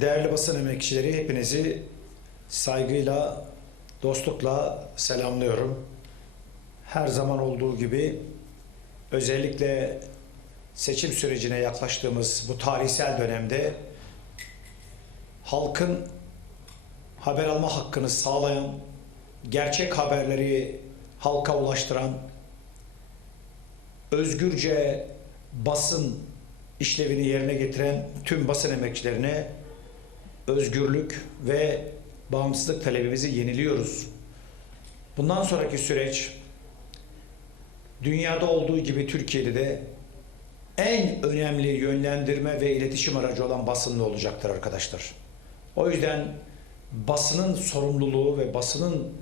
Değerli basın emekçileri hepinizi saygıyla, dostlukla selamlıyorum. Her zaman olduğu gibi özellikle seçim sürecine yaklaştığımız bu tarihsel dönemde halkın haber alma hakkını sağlayan, gerçek haberleri halka ulaştıran, özgürce basın işlevini yerine getiren tüm basın emekçilerine özgürlük ve bağımsızlık talebimizi yeniliyoruz. Bundan sonraki süreç dünyada olduğu gibi Türkiye'de de en önemli yönlendirme ve iletişim aracı olan basınlı olacaktır arkadaşlar. O yüzden basının sorumluluğu ve basının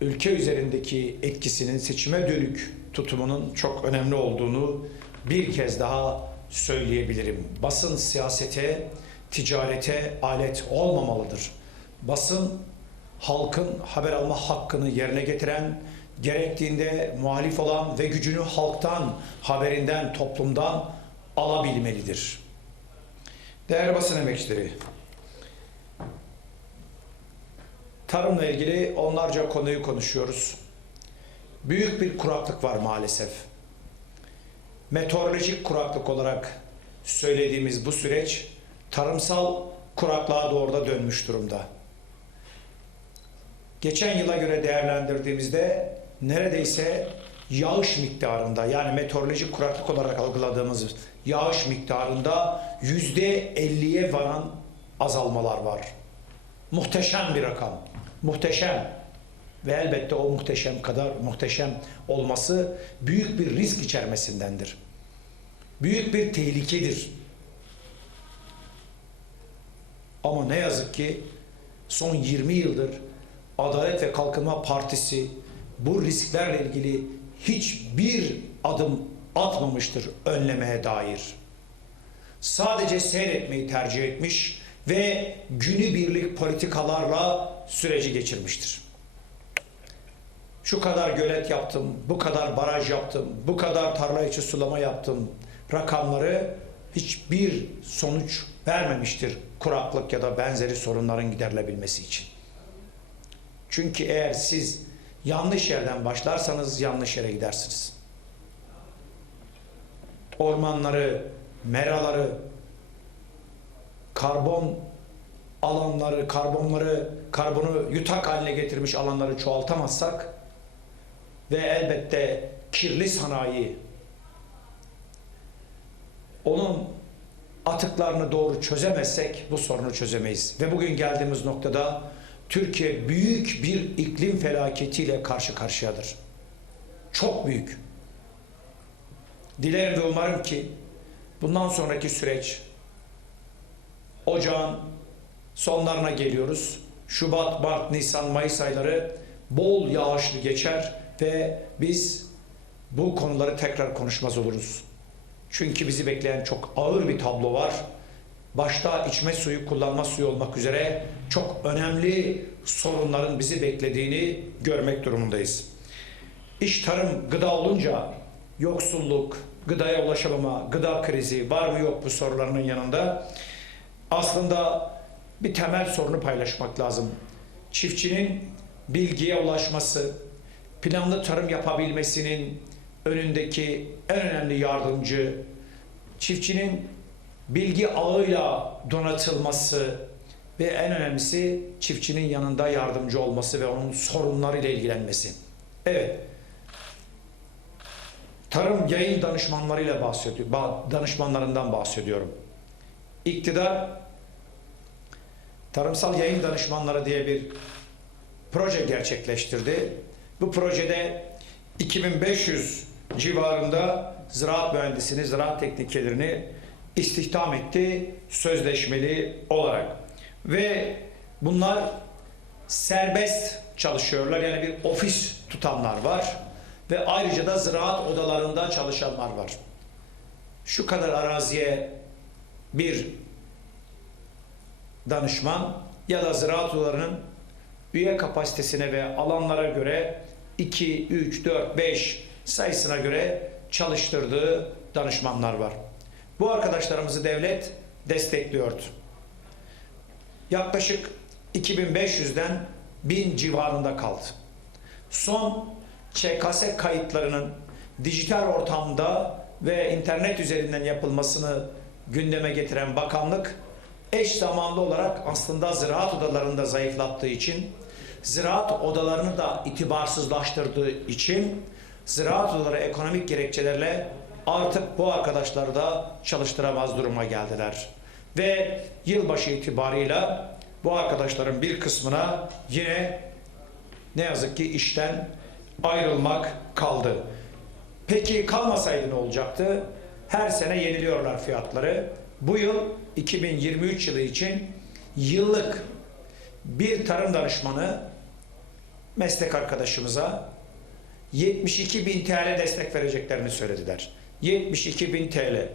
ülke üzerindeki etkisinin seçime dönük tutumunun çok önemli olduğunu bir kez daha söyleyebilirim. Basın siyasete, ticarete alet olmamalıdır. Basın halkın haber alma hakkını yerine getiren, gerektiğinde muhalif olan ve gücünü halktan, haberinden, toplumdan alabilmelidir. Değerli basın emekçileri, tarımla ilgili onlarca konuyu konuşuyoruz. Büyük bir kuraklık var maalesef. Meteorolojik kuraklık olarak söylediğimiz bu süreç tarımsal kuraklığa doğru da dönmüş durumda. Geçen yıla göre değerlendirdiğimizde neredeyse yağış miktarında yani meteorolojik kuraklık olarak algıladığımız yağış miktarında yüzde elliye varan azalmalar var. Muhteşem bir rakam. Muhteşem. Ve elbette o muhteşem kadar muhteşem olması büyük bir risk içermesindendir. Büyük bir tehlikedir. Ama ne yazık ki son 20 yıldır Adalet ve Kalkınma Partisi bu risklerle ilgili hiçbir adım atmamıştır önlemeye dair. Sadece seyretmeyi tercih etmiş ve günübirlik politikalarla süreci geçirmiştir. Şu kadar gölet yaptım, bu kadar baraj yaptım, bu kadar tarla içi sulama yaptım rakamları hiçbir sonuç vermemiştir kuraklık ya da benzeri sorunların giderilebilmesi için. Çünkü eğer siz yanlış yerden başlarsanız yanlış yere gidersiniz. Ormanları, meraları, karbon alanları, karbonları, karbonu yutak haline getirmiş alanları çoğaltamazsak ve elbette kirli sanayi onun atıklarını doğru çözemezsek bu sorunu çözemeyiz. Ve bugün geldiğimiz noktada Türkiye büyük bir iklim felaketiyle karşı karşıyadır. Çok büyük. Dilerim ve umarım ki bundan sonraki süreç ocağın sonlarına geliyoruz. Şubat, Mart, Nisan, Mayıs ayları bol yağışlı geçer ve biz bu konuları tekrar konuşmaz oluruz. Çünkü bizi bekleyen çok ağır bir tablo var. Başta içme suyu, kullanma suyu olmak üzere çok önemli sorunların bizi beklediğini görmek durumundayız. İş tarım, gıda olunca yoksulluk, gıdaya ulaşamama, gıda krizi var mı yok bu sorularının yanında aslında bir temel sorunu paylaşmak lazım. Çiftçinin bilgiye ulaşması, planlı tarım yapabilmesinin önündeki en önemli yardımcı, çiftçinin bilgi ağıyla donatılması ve en önemlisi çiftçinin yanında yardımcı olması ve onun sorunlarıyla ilgilenmesi. Evet, tarım yayın danışmanlarıyla bahsediyor, danışmanlarından bahsediyorum. İktidar Tarımsal Yayın Danışmanları diye bir proje gerçekleştirdi. Bu projede 2500 civarında ziraat mühendisini, ziraat tekniklerini istihdam etti sözleşmeli olarak. Ve bunlar serbest çalışıyorlar. Yani bir ofis tutanlar var ve ayrıca da ziraat odalarında çalışanlar var. Şu kadar araziye bir danışman ya da ziraat odalarının üye kapasitesine ve alanlara göre 2, 3, 4, 5 sayısına göre çalıştırdığı danışmanlar var. Bu arkadaşlarımızı devlet destekliyordu. yaklaşık 2500'den 1000 civarında kaldı. Son ÇKS kayıtlarının dijital ortamda ve internet üzerinden yapılmasını gündeme getiren bakanlık eş zamanlı olarak aslında ziraat odalarını da zayıflattığı için ziraat odalarını da itibarsızlaştırdığı için ziraat odaları ekonomik gerekçelerle artık bu arkadaşları da çalıştıramaz duruma geldiler. Ve yılbaşı itibarıyla bu arkadaşların bir kısmına yine ne yazık ki işten ayrılmak kaldı. Peki kalmasaydı ne olacaktı? Her sene yeniliyorlar fiyatları. Bu yıl 2023 yılı için yıllık bir tarım danışmanı meslek arkadaşımıza 72 bin TL destek vereceklerini söylediler. 72 bin TL.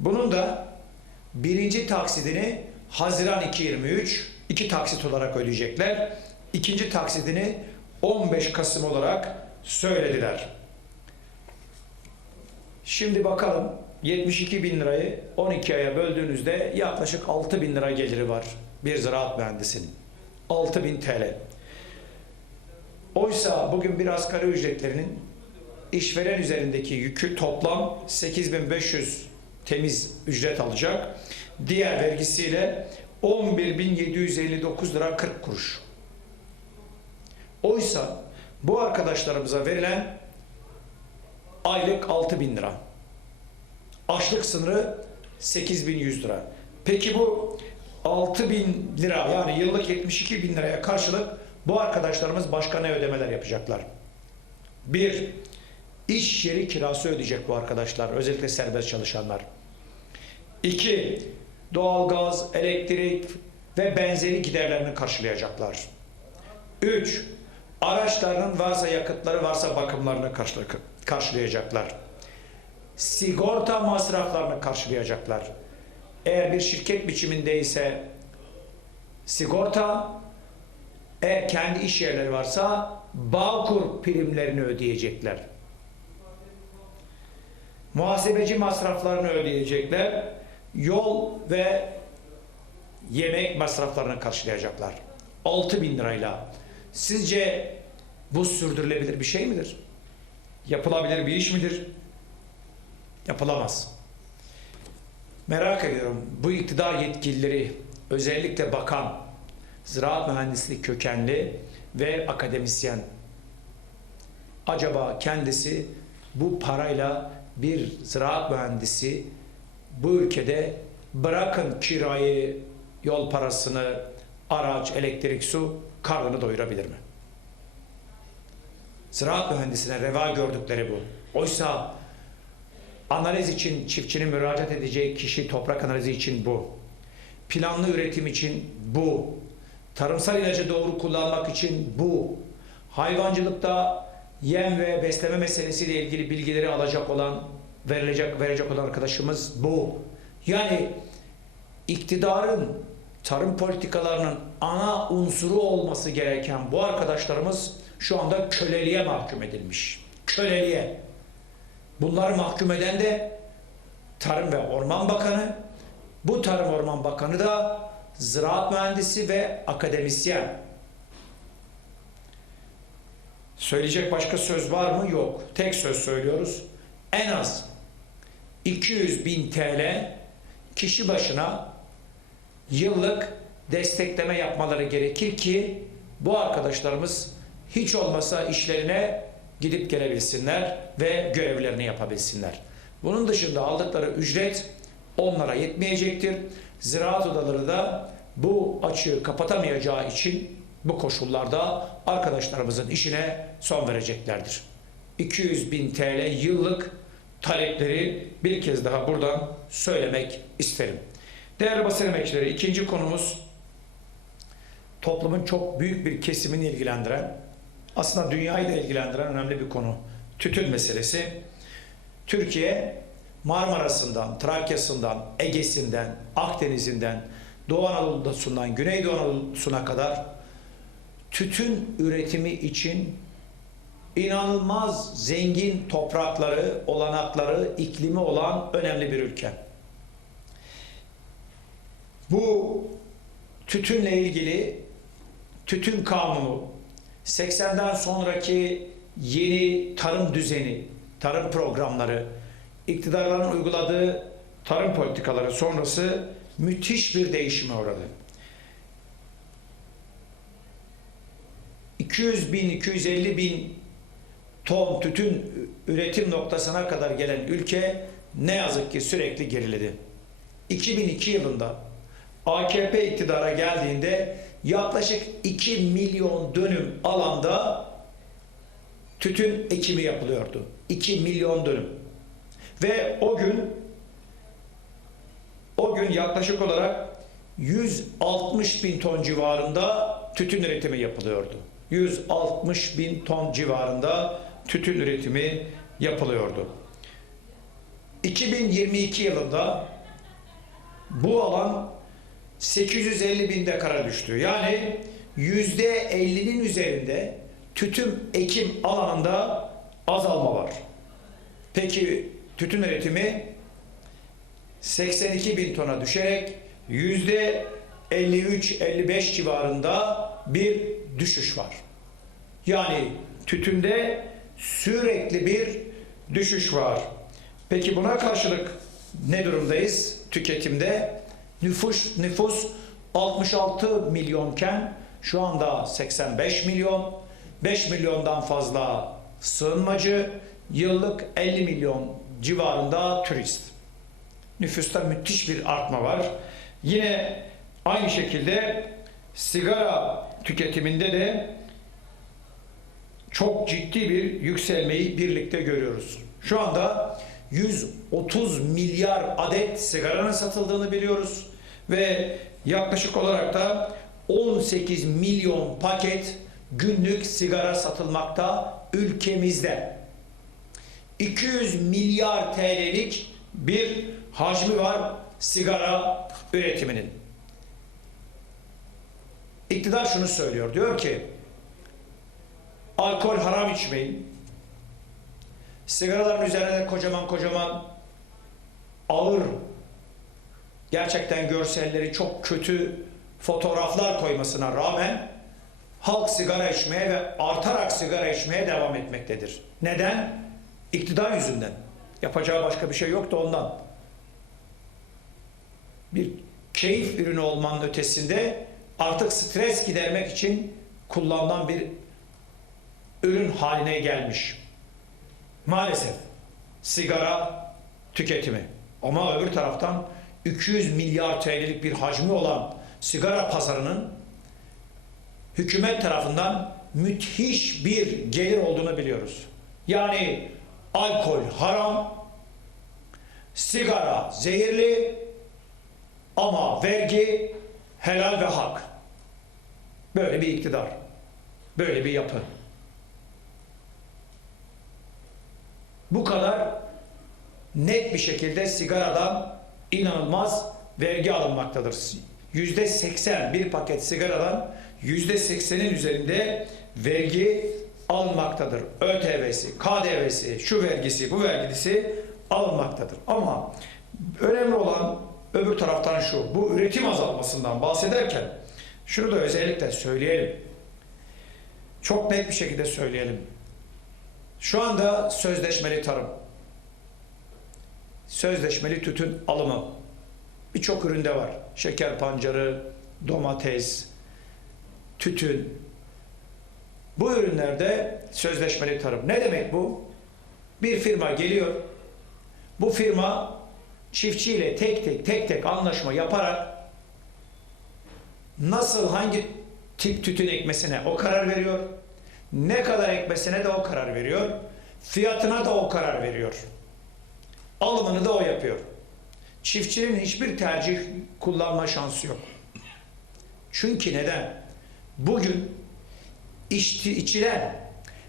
Bunun da birinci taksidini Haziran 2023 iki taksit olarak ödeyecekler. İkinci taksidini 15 Kasım olarak söylediler. Şimdi bakalım 72 bin lirayı 12 aya böldüğünüzde yaklaşık 6 bin lira geliri var bir ziraat mühendisinin. 6 bin TL. Oysa bugün bir asgari ücretlerinin işveren üzerindeki yükü toplam 8500 temiz ücret alacak. Diğer vergisiyle 11.759 lira 40 kuruş. Oysa bu arkadaşlarımıza verilen aylık 6000 lira. Açlık sınırı 8100 lira. Peki bu 6000 lira yani yıllık 72 bin liraya karşılık bu arkadaşlarımız başka ne ödemeler yapacaklar? Bir, iş yeri kirası ödeyecek bu arkadaşlar. Özellikle serbest çalışanlar. İki, doğalgaz, elektrik ve benzeri giderlerini karşılayacaklar. Üç, araçlarının varsa yakıtları varsa bakımlarını karşıla- karşılayacaklar. Sigorta masraflarını karşılayacaklar. Eğer bir şirket biçimindeyse sigorta, eğer kendi iş yerleri varsa Bağkur primlerini ödeyecekler. Muhasebeci masraflarını ödeyecekler. Yol ve yemek masraflarını karşılayacaklar. 6 bin lirayla. Sizce bu sürdürülebilir bir şey midir? Yapılabilir bir iş midir? Yapılamaz. Merak ediyorum bu iktidar yetkilileri özellikle bakan, ziraat mühendisliği kökenli ve akademisyen acaba kendisi bu parayla bir ziraat mühendisi bu ülkede bırakın kirayı, yol parasını, araç, elektrik, su karnını doyurabilir mi? Ziraat mühendisine reva gördükleri bu. Oysa analiz için çiftçinin müracaat edeceği kişi toprak analizi için bu. Planlı üretim için bu. Tarımsal ilacı doğru kullanmak için bu. Hayvancılıkta yem ve besleme meselesiyle ilgili bilgileri alacak olan, verilecek verecek olan arkadaşımız bu. Yani iktidarın tarım politikalarının ana unsuru olması gereken bu arkadaşlarımız şu anda köleliğe mahkum edilmiş. Köleliğe. Bunları mahkum eden de Tarım ve Orman Bakanı. Bu Tarım Orman Bakanı da ziraat mühendisi ve akademisyen. Söyleyecek başka söz var mı? Yok. Tek söz söylüyoruz. En az 200 bin TL kişi başına yıllık destekleme yapmaları gerekir ki bu arkadaşlarımız hiç olmasa işlerine gidip gelebilsinler ve görevlerini yapabilsinler. Bunun dışında aldıkları ücret onlara yetmeyecektir. Ziraat odaları da bu açığı kapatamayacağı için bu koşullarda arkadaşlarımızın işine son vereceklerdir. 200 bin TL yıllık talepleri bir kez daha buradan söylemek isterim. Değerli basın emekçileri ikinci konumuz toplumun çok büyük bir kesimini ilgilendiren aslında dünyayı da ilgilendiren önemli bir konu. Tütün meselesi. Türkiye Marmara'sından, Trakya'sından, Ege'sinden, Akdeniz'inden, Doğu Anadolu'sundan, Güneydoğu Anadolu'suna kadar tütün üretimi için inanılmaz zengin toprakları, olanakları, iklimi olan önemli bir ülke. Bu tütünle ilgili tütün kanunu, 80'den sonraki yeni tarım düzeni, tarım programları, iktidarların uyguladığı tarım politikaları sonrası müthiş bir değişime uğradı. 200 bin, 250 bin ton tütün üretim noktasına kadar gelen ülke ne yazık ki sürekli geriledi. 2002 yılında AKP iktidara geldiğinde yaklaşık 2 milyon dönüm alanda tütün ekimi yapılıyordu. 2 milyon dönüm. Ve o gün o gün yaklaşık olarak 160 bin ton civarında tütün üretimi yapılıyordu. 160 bin ton civarında tütün üretimi yapılıyordu. 2022 yılında bu alan 850 bin dekara düştü. Yani yüzde 50'nin üzerinde tütün ekim alanında azalma var. Peki tütün üretimi 82 bin tona düşerek yüzde 53-55 civarında bir düşüş var. Yani tütünde sürekli bir düşüş var. Peki buna karşılık ne durumdayız tüketimde? Nüfus nüfus 66 milyonken şu anda 85 milyon. 5 milyondan fazla sığınmacı, yıllık 50 milyon civarında turist. Nüfusta müthiş bir artma var. Yine aynı şekilde sigara tüketiminde de çok ciddi bir yükselmeyi birlikte görüyoruz. Şu anda 130 milyar adet sigaranın satıldığını biliyoruz ve yaklaşık olarak da 18 milyon paket günlük sigara satılmakta ülkemizde. 200 milyar TL'lik bir hacmi var sigara üretiminin. İktidar şunu söylüyor. Diyor ki alkol haram içmeyin. Sigaraların üzerine kocaman kocaman ağır gerçekten görselleri çok kötü fotoğraflar koymasına rağmen halk sigara içmeye ve artarak sigara içmeye devam etmektedir. Neden? İktidar yüzünden. Yapacağı başka bir şey yok da ondan. Bir keyif ürünü olmanın ötesinde artık stres gidermek için kullanılan bir ürün haline gelmiş. Maalesef sigara tüketimi. Ama öbür taraftan 200 milyar TL'lik bir hacmi olan sigara pazarının hükümet tarafından müthiş bir gelir olduğunu biliyoruz. Yani alkol haram, sigara zehirli ama vergi helal ve hak. Böyle bir iktidar, böyle bir yapı. Bu kadar net bir şekilde sigaradan inanılmaz vergi alınmaktadır. Yüzde seksen bir paket sigaradan yüzde seksenin üzerinde vergi alınmaktadır. ÖTV'si, KDV'si, şu vergisi, bu vergisi alınmaktadır. Ama önemli olan öbür taraftan şu, bu üretim azalmasından bahsederken şunu da özellikle söyleyelim. Çok net bir şekilde söyleyelim. Şu anda sözleşmeli tarım, sözleşmeli tütün alımı birçok üründe var. Şeker pancarı, domates, tütün. Bu ürünlerde sözleşmeli tarım. Ne demek bu? Bir firma geliyor. Bu firma çiftçiyle tek tek tek tek anlaşma yaparak nasıl hangi tip tütün ekmesine o karar veriyor. Ne kadar ekmesine de o karar veriyor. Fiyatına da o karar veriyor. Alımını da o yapıyor. Çiftçinin hiçbir tercih kullanma şansı yok. Çünkü neden? Bugün içti, içilen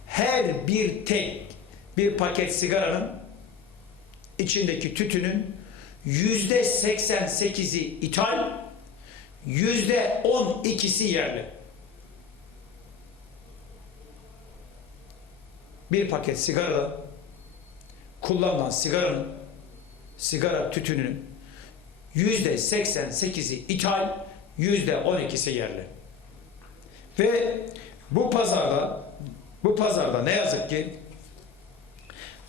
her bir tek bir paket sigaranın içindeki tütünün yüzde 88'i ithal, yüzde 12'si yerli. Bir paket sigara kullanılan sigaranın sigara tütününün yüzde 88'i ithal, yüzde 12'si yerli. Ve bu pazarda bu pazarda ne yazık ki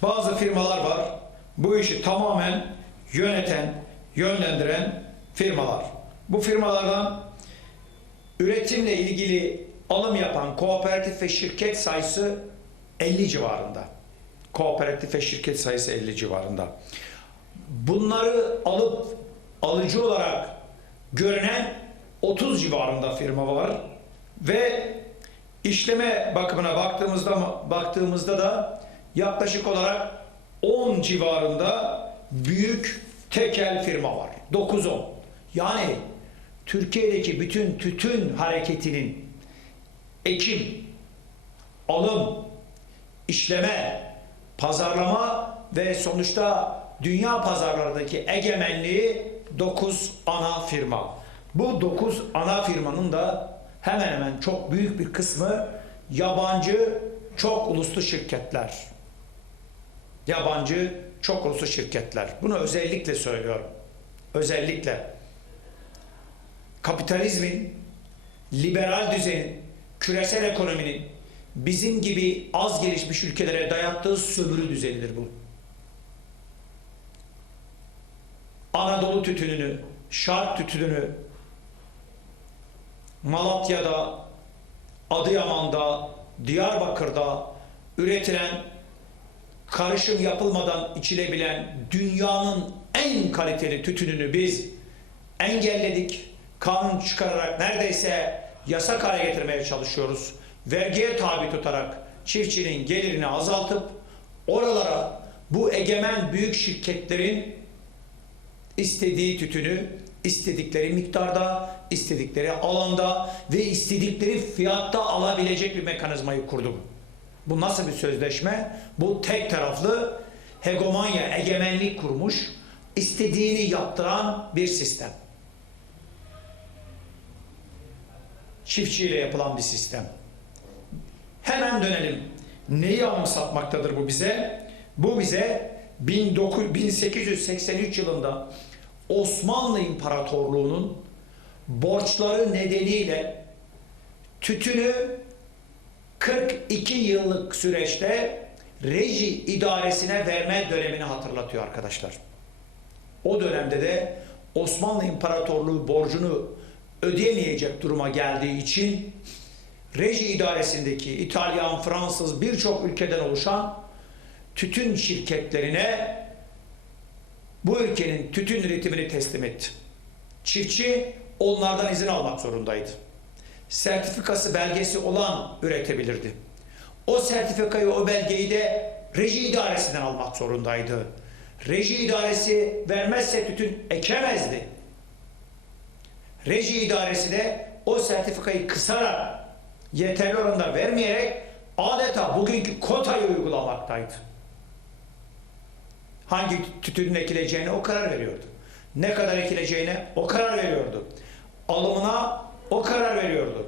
bazı firmalar var. Bu işi tamamen yöneten, yönlendiren firmalar. Bu firmalardan üretimle ilgili alım yapan kooperatif ve şirket sayısı 50 civarında. Kooperatif ve şirket sayısı 50 civarında. Bunları alıp alıcı olarak görünen 30 civarında firma var ve işleme bakımına baktığımızda baktığımızda da yaklaşık olarak 10 civarında büyük tekel firma var. 9-10. Yani Türkiye'deki bütün tütün hareketinin ekim, alım, işleme, pazarlama ve sonuçta dünya pazarlarındaki egemenliği 9 ana firma. Bu 9 ana firmanın da hemen hemen çok büyük bir kısmı yabancı çok uluslu şirketler. Yabancı çok uluslu şirketler. Bunu özellikle söylüyorum. Özellikle kapitalizmin, liberal düzenin, küresel ekonominin bizim gibi az gelişmiş ülkelere dayattığı sömürü düzenidir bu. Anadolu tütününü, şark tütününü Malatya'da, Adıyaman'da, Diyarbakır'da üretilen karışım yapılmadan içilebilen dünyanın en kaliteli tütününü biz engelledik. Kanun çıkararak neredeyse yasak hale getirmeye çalışıyoruz. Vergiye tabi tutarak çiftçinin gelirini azaltıp oralara bu egemen büyük şirketlerin istediği tütünü istedikleri miktarda, istedikleri alanda ve istedikleri fiyatta alabilecek bir mekanizmayı kurdu. Bu nasıl bir sözleşme? Bu tek taraflı hegemonya, egemenlik kurmuş, istediğini yaptıran bir sistem. Çiftçiyle yapılan bir sistem. Hemen dönelim. Neyi anımsatmaktadır bu bize? Bu bize 1883 yılında Osmanlı İmparatorluğu'nun borçları nedeniyle tütünü 42 yıllık süreçte reji idaresine verme dönemini hatırlatıyor arkadaşlar. O dönemde de Osmanlı İmparatorluğu borcunu ödeyemeyecek duruma geldiği için reji idaresindeki İtalyan, Fransız birçok ülkeden oluşan tütün şirketlerine bu ülkenin tütün üretimini teslim etti. Çiftçi onlardan izin almak zorundaydı. Sertifikası belgesi olan üretebilirdi. O sertifikayı, o belgeyi de reji idaresinden almak zorundaydı. Reji idaresi vermezse tütün ekemezdi. Reji idaresi de o sertifikayı kısarak yeterli oranda vermeyerek adeta bugünkü kotayı uygulamaktaydı. Hangi tütünün ekileceğine o karar veriyordu. Ne kadar ekileceğine o karar veriyordu. Alımına o karar veriyordu.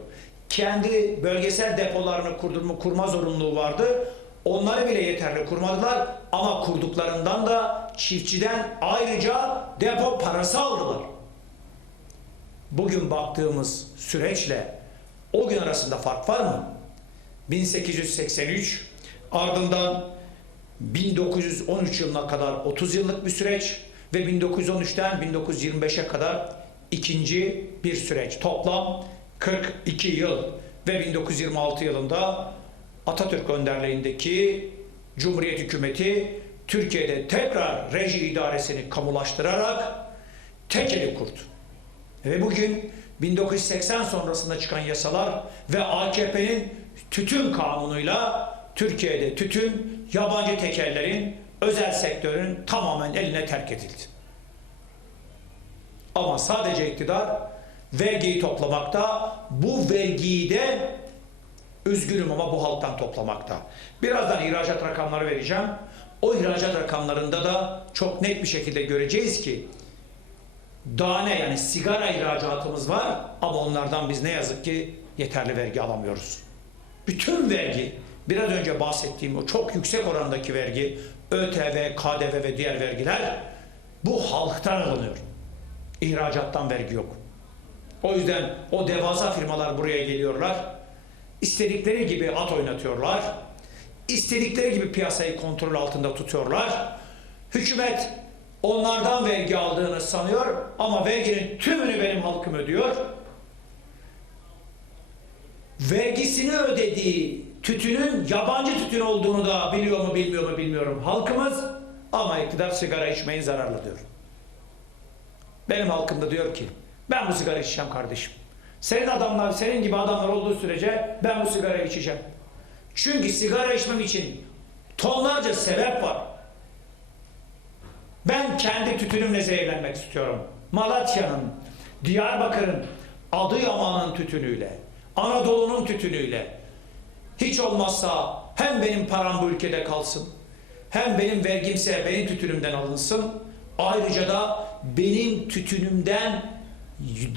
Kendi bölgesel depolarını kurdurma, kurma zorunluluğu vardı. Onları bile yeterli kurmadılar ama kurduklarından da çiftçiden ayrıca depo parası aldılar. Bugün baktığımız süreçle o gün arasında fark var mı? 1883 ardından 1913 yılına kadar 30 yıllık bir süreç ve 1913'ten 1925'e kadar ikinci bir süreç. Toplam 42 yıl ve 1926 yılında Atatürk önderliğindeki Cumhuriyet hükümeti Türkiye'de tekrar reji idaresini kamulaştırarak tekeli kurdu. Ve bugün 1980 sonrasında çıkan yasalar ve AKP'nin tütün kanunuyla Türkiye'de tütün yabancı tekerlerin özel sektörün tamamen eline terk edildi. Ama sadece iktidar vergiyi toplamakta, bu vergiyi de üzgünüm ama bu halktan toplamakta. Birazdan ihracat rakamları vereceğim. O ihracat rakamlarında da çok net bir şekilde göreceğiz ki tane yani sigara ihracatımız var ama onlardan biz ne yazık ki yeterli vergi alamıyoruz. Bütün vergi biraz önce bahsettiğim o çok yüksek orandaki vergi ÖTV, KDV ve diğer vergiler bu halktan alınıyor. İhracattan vergi yok. O yüzden o devasa firmalar buraya geliyorlar. İstedikleri gibi at oynatıyorlar. İstedikleri gibi piyasayı kontrol altında tutuyorlar. Hükümet onlardan vergi aldığını sanıyor ama verginin tümünü benim halkım ödüyor. Vergisini ödediği tütünün yabancı tütün olduğunu da biliyor mu bilmiyor mu bilmiyorum halkımız ama iktidar sigara içmeyin zararlı diyor. Benim halkım da diyor ki ben bu sigara içeceğim kardeşim. Senin adamlar, senin gibi adamlar olduğu sürece ben bu sigarayı içeceğim. Çünkü sigara içmem için tonlarca sebep var. Ben kendi tütünümle zehirlenmek istiyorum. Malatya'nın, Diyarbakır'ın, Adıyaman'ın tütünüyle, Anadolu'nun tütünüyle. Hiç olmazsa hem benim param bu ülkede kalsın, hem benim vergimse benim tütünümden alınsın. Ayrıca da benim tütünümden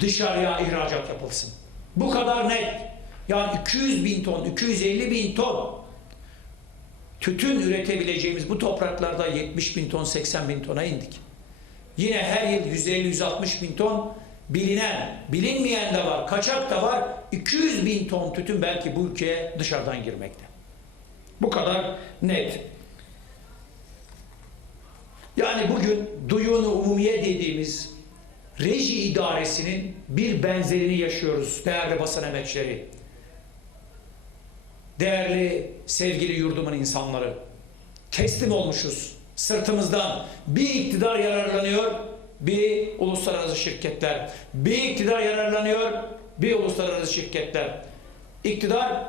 dışarıya ihracat yapılsın. Bu kadar net. Yani 200 bin ton, 250 bin ton tütün üretebileceğimiz bu topraklarda 70 bin ton, 80 bin tona indik. Yine her yıl 150-160 bin ton bilinen, bilinmeyen de var, kaçak da var. 200 bin ton tütün belki bu ülkeye dışarıdan girmekte. Bu kadar net. Yani bugün duyunu umumiye dediğimiz reji idaresinin bir benzerini yaşıyoruz değerli basın emekçileri. Değerli sevgili yurdumun insanları. Teslim olmuşuz sırtımızdan. Bir iktidar yararlanıyor, bir uluslararası şirketler. Bir iktidar yararlanıyor, bir uluslararası şirketler. İktidar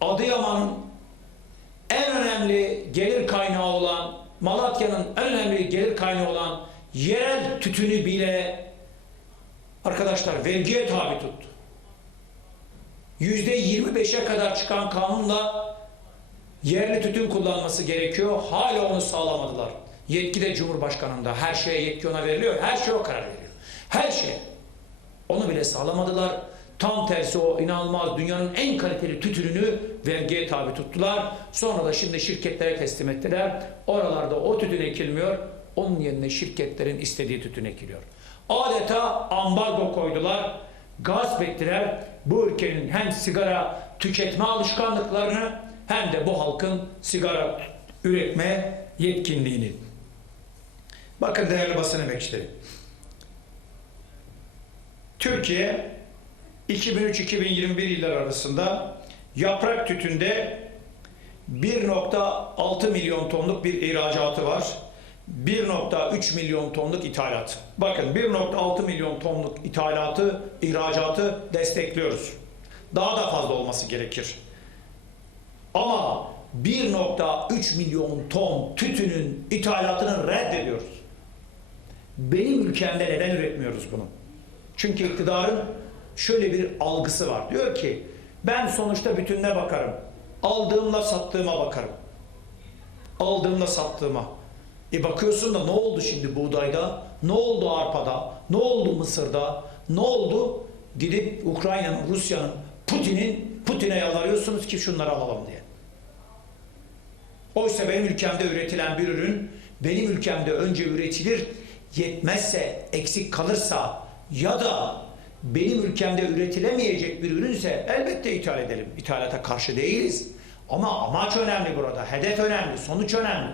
Adıyaman'ın en önemli gelir kaynağı olan Malatya'nın en önemli gelir kaynağı olan yerel tütünü bile arkadaşlar vergiye tabi tuttu. Yüzde 25'e kadar çıkan kanunla yerli tütün kullanması gerekiyor. Hala onu sağlamadılar. Yetki de Cumhurbaşkanı'nda. Her şeye yetki ona veriliyor. Her şey o karar veriyor. Her şey. Onu bile sağlamadılar. Tam tersi o inanılmaz dünyanın en kaliteli tütününü vergiye tabi tuttular. Sonra da şimdi şirketlere teslim ettiler. Oralarda o tütün ekilmiyor. Onun yerine şirketlerin istediği tütün ekiliyor. Adeta ambargo koydular. Gasp ettiler. Bu ülkenin hem sigara tüketme alışkanlıklarını hem de bu halkın sigara üretme yetkinliğini. Bakın değerli basın emekçileri. Türkiye 2003-2021 yıllar arasında yaprak tütünde 1.6 milyon tonluk bir ihracatı var. 1.3 milyon tonluk ithalat. Bakın 1.6 milyon tonluk ithalatı, ihracatı destekliyoruz. Daha da fazla olması gerekir. Ama 1.3 milyon ton tütünün ithalatını reddediyoruz. Benim ülkemde neden üretmiyoruz bunu? Çünkü iktidarın şöyle bir algısı var. Diyor ki ben sonuçta bütününe bakarım. Aldığımla sattığıma bakarım. Aldığımla sattığıma. E bakıyorsun da ne oldu şimdi buğdayda? Ne oldu arpada? Ne oldu Mısır'da? Ne oldu? Gidip Ukrayna'nın, Rusya'nın, Putin'in Putin'e yalvarıyorsunuz ki şunları alalım diye. Oysa benim ülkemde üretilen bir ürün benim ülkemde önce üretilir, yetmezse, eksik kalırsa ya da benim ülkemde üretilemeyecek bir ürünse elbette ithal edelim. İthalata karşı değiliz. Ama amaç önemli burada. Hedef önemli. Sonuç önemli.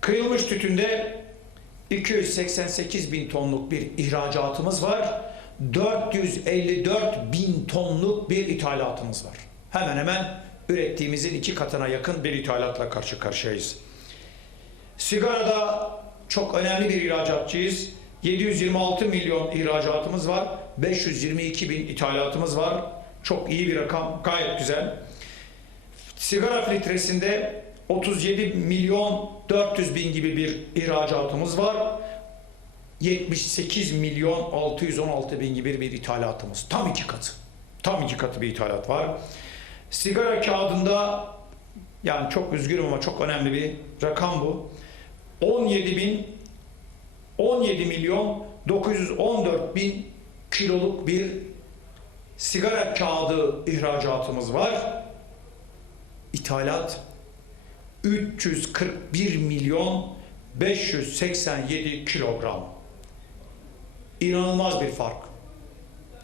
Kıyılmış tütünde 288 bin tonluk bir ihracatımız var. 454 bin tonluk bir ithalatımız var. Hemen hemen ürettiğimizin iki katına yakın bir ithalatla karşı karşıyayız. Sigarada çok önemli bir ihracatçıyız. 726 milyon ihracatımız var. 522 bin ithalatımız var. Çok iyi bir rakam. Gayet güzel. Sigara filtresinde 37 milyon 400 bin gibi bir ihracatımız var. 78 milyon 616 bin gibi bir ithalatımız. Tam iki katı. Tam iki katı bir ithalat var. Sigara kağıdında yani çok üzgünüm ama çok önemli bir rakam bu. 17 bin 17 milyon 914 bin kiloluk bir sigara kağıdı ihracatımız var. İthalat 341 milyon 587 kilogram. inanılmaz bir fark.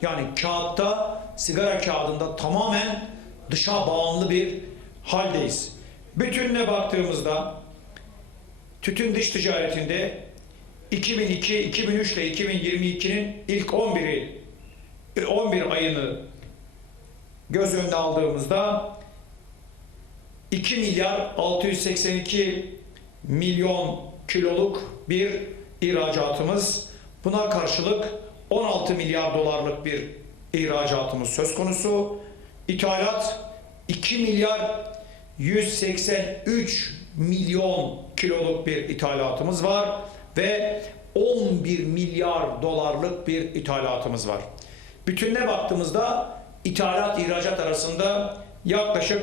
Yani kağıtta, sigara kağıdında tamamen dışa bağımlı bir haldeyiz. Bütününe baktığımızda tütün dış ticaretinde 2002, 2003 ile 2022'nin ilk 11'i 11 ayını göz önüne aldığımızda 2 milyar 682 milyon kiloluk bir ihracatımız. Buna karşılık 16 milyar dolarlık bir ihracatımız söz konusu. İthalat 2 milyar 183 milyon kiloluk bir ithalatımız var ve 11 milyar dolarlık bir ithalatımız var. Bütününe baktığımızda ithalat ihracat arasında yaklaşık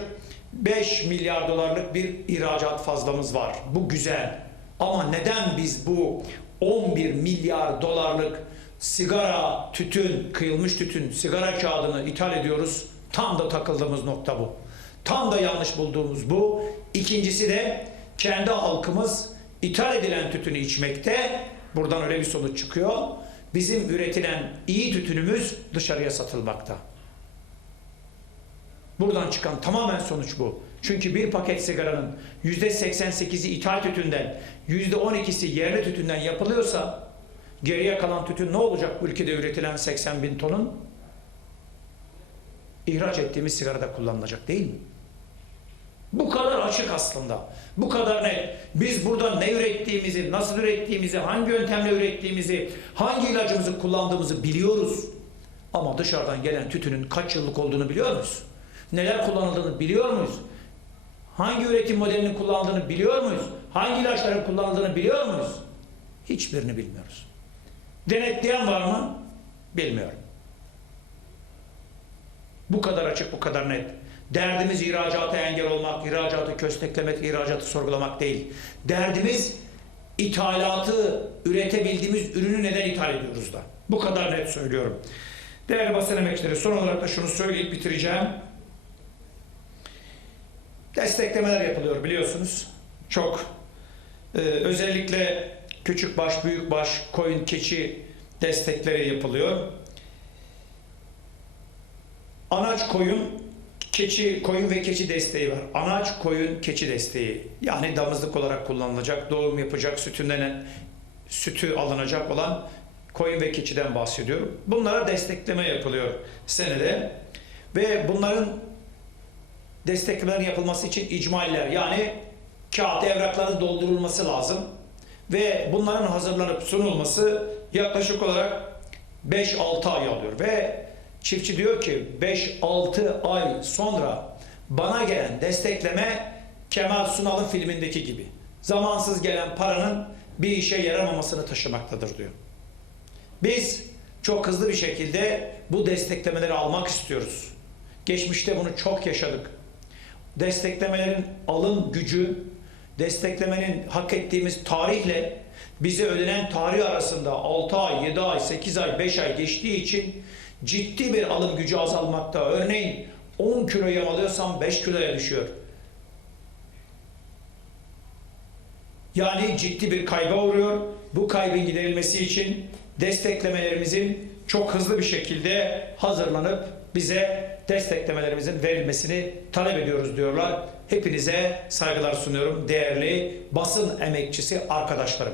5 milyar dolarlık bir ihracat fazlamız var. Bu güzel. Ama neden biz bu 11 milyar dolarlık sigara, tütün, kıyılmış tütün, sigara kağıdını ithal ediyoruz? Tam da takıldığımız nokta bu. Tam da yanlış bulduğumuz bu. İkincisi de kendi halkımız ithal edilen tütünü içmekte. Buradan öyle bir sonuç çıkıyor. Bizim üretilen iyi tütünümüz dışarıya satılmakta. Buradan çıkan tamamen sonuç bu. Çünkü bir paket sigaranın %88'i ithal tütünden, %12'si yerli tütünden yapılıyorsa geriye kalan tütün ne olacak ülkede üretilen 80 bin tonun? İhraç ettiğimiz sigarada kullanılacak değil mi? Bu kadar açık aslında. Bu kadar net. Biz burada ne ürettiğimizi, nasıl ürettiğimizi, hangi yöntemle ürettiğimizi, hangi ilacımızı kullandığımızı biliyoruz. Ama dışarıdan gelen tütünün kaç yıllık olduğunu biliyor muyuz? Neler kullanıldığını biliyor muyuz? Hangi üretim modelini kullandığını biliyor muyuz? Hangi ilaçların kullanıldığını biliyor muyuz? Hiçbirini bilmiyoruz. Denetleyen var mı? Bilmiyorum. Bu kadar açık, bu kadar net. Derdimiz ihracata engel olmak, ihracatı kösteklemek, ihracatı sorgulamak değil. Derdimiz ithalatı, üretebildiğimiz ürünü neden ithal ediyoruz da. Bu kadar net söylüyorum. Değerli basın emekçileri son olarak da şunu söyleyip bitireceğim. Desteklemeler yapılıyor biliyorsunuz. Çok e, özellikle küçük baş, büyük baş, koyun, keçi destekleri yapılıyor. Anaç koyun, keçi, koyun ve keçi desteği var. Anaç koyun, keçi desteği. Yani damızlık olarak kullanılacak, doğum yapacak, sütünden sütü alınacak olan koyun ve keçiden bahsediyorum. Bunlara destekleme yapılıyor senede. Ve bunların desteklemelerin yapılması için icmaller yani kağıt evrakların doldurulması lazım. Ve bunların hazırlanıp sunulması yaklaşık olarak 5-6 ay alıyor. Ve çiftçi diyor ki 5-6 ay sonra bana gelen destekleme Kemal Sunal'ın filmindeki gibi. Zamansız gelen paranın bir işe yaramamasını taşımaktadır diyor. Biz çok hızlı bir şekilde bu desteklemeleri almak istiyoruz. Geçmişte bunu çok yaşadık. Desteklemelerin alım gücü, desteklemenin hak ettiğimiz tarihle bize ödenen tarih arasında 6 ay, 7 ay, 8 ay, 5 ay geçtiği için ciddi bir alım gücü azalmakta. Örneğin 10 kilo yem alıyorsam 5 kiloya düşüyor. Yani ciddi bir kayba uğruyor. Bu kaybın giderilmesi için desteklemelerimizin çok hızlı bir şekilde hazırlanıp bize desteklemelerimizin verilmesini talep ediyoruz diyorlar. Hepinize saygılar sunuyorum değerli basın emekçisi arkadaşlarım.